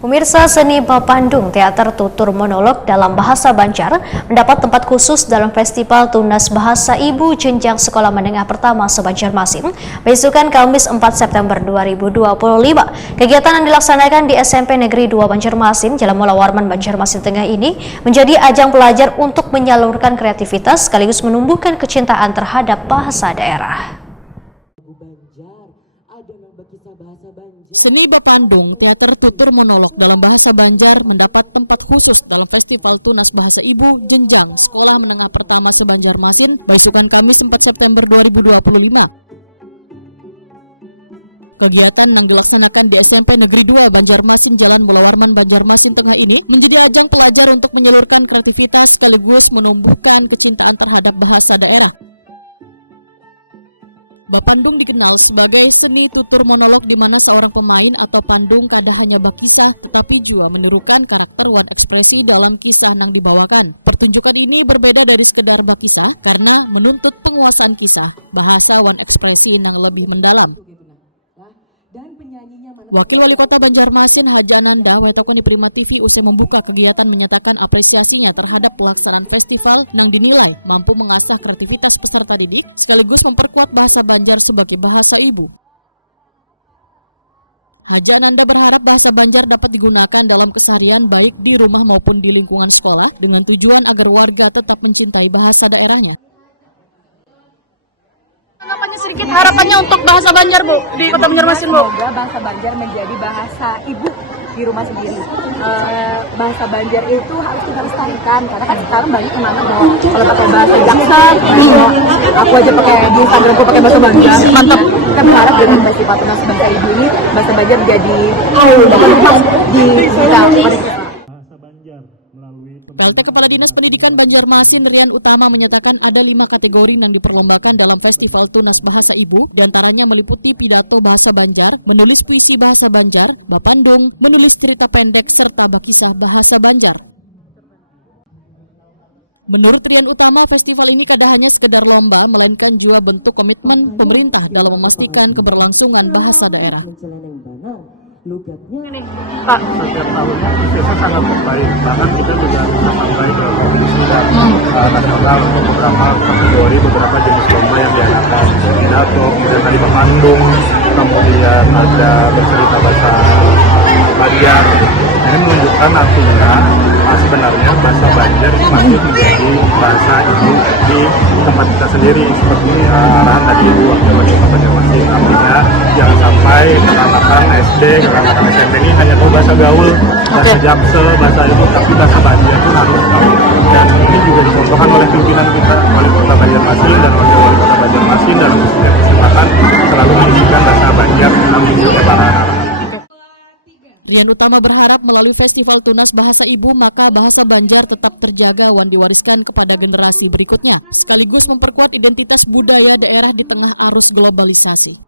Pemirsa, seni Papandung Teater Tutur Monolog dalam Bahasa Banjar mendapat tempat khusus dalam Festival Tunas Bahasa Ibu Jenjang Sekolah Menengah Pertama se-Banjarmasin besokan Kamis 4 September 2025. Kegiatan yang dilaksanakan di SMP Negeri 2 Banjarmasin, Jalan Mula Warman, Banjarmasin Tengah ini menjadi ajang pelajar untuk menyalurkan kreativitas sekaligus menumbuhkan kecintaan terhadap bahasa daerah. Seni Papandung Teater Tutur Monolog dalam Bahasa Banjar mendapat tempat khusus dalam Festival Tunas Bahasa Ibu Jenjang Sekolah Menengah Pertama se-Banjarmasin besokan Kamis 4 September 2025. Kegiatan yang dilaksanakan di SMP Negeri 2 Banjarmasin, Jalan Mula Warman, Banjarmasin Tengah ini menjadi ajang pelajar untuk menyalurkan kreativitas sekaligus menumbuhkan kecintaan terhadap bahasa daerah. Papandung dikenal sebagai seni tutur monolog di mana seorang pemain atau pandung kada hanya berkisah tetapi juga menirukan karakter wan ekspresi dalam kisah yang dibawakan. Pertunjukan ini berbeda dari sekedar berkisah karena menuntut penguasaan kisah, bahasa wan ekspresi yang lebih mendalam. Wakil Wali Kota Banjarmasin Haji Ananda Wetokon di Prima TV usai membuka kegiatan menyatakan apresiasinya terhadap pelaksanaan festival yang dinilai mampu mengasah kreativitas peserta didik sekaligus memperkuat bahasa Banjar sebagai bahasa ibu. Haji Ananda berharap bahasa Banjar dapat digunakan dalam keseharian baik di rumah maupun di lingkungan sekolah dengan tujuan agar warga tetap mencintai bahasa daerahnya. Sedikit harapannya untuk bahasa Banjar, Bu, di Kota Banjarmasin, Bu. Semoga bahasa Banjar menjadi bahasa ibu di rumah sendiri. Bahasa Banjar itu harus kita lestarikan karena kan sekarang banyak yang mana kalau pakai bahasa Jaksel, aku aja pakai di Instagramku pakai bahasa Banjar. Mantap. Kita berharap dengan Festival Tunas Bahasa Ibu ini bahasa Banjar menjadi pas di kita. PLT Kepala Dinas Pendidikan Banjarmasin Rian Utama menyatakan ada 5 kategori yang diperlombakan dalam Festival Tunas Bahasa Ibu, diantaranya meliputi pidato bahasa Banjar, menulis puisi bahasa Banjar, Papandung, menulis cerita pendek, serta berkisah bahasa Banjar. Menurut Rian Utama, festival ini kada hanya sekedar lomba, melainkan juga bentuk komitmen pemerintah dalam memastikan keberlangsungan bahasa daerah. Pak, setiap tahunnya biasanya sangat baik, bahkan kita juga bisa sampai ke provinsi dan nasional untuk beberapa kategori, beberapa jenis lomba yang diadakan, pidato, kemudian tadi Papandung, kemudian ada bercerita bahasa Banjar. Ini menunjukkan artinya sebenarnya bahasa Banjar itu masih menjadi bahasa ibu di tempat kita sendiri, seperti arahan tadi Jawa Banjarmasin. Artinya jangan sampai anak-anak SD, anak-anak SMP ini hanya tahu bahasa gaul, bahasa Jaksel, bahasa itu, tapi bahasa Banjar itu harus tahu. Dan ini juga dicontohkan oleh pimpinan kita, Wali Kota Banjarmasin dan Wakil Wali Kota Banjarmasin, dan setiap kesempatan selalu mengisikan bahasa Banjar melalui para anak. Rian Utama berharap melalui Festival Tunas Bahasa Ibu maka bahasa Banjar tetap terjaga dan diwariskan kepada generasi berikutnya, sekaligus memperkuat identitas budaya daerah di tengah arus globalisasi.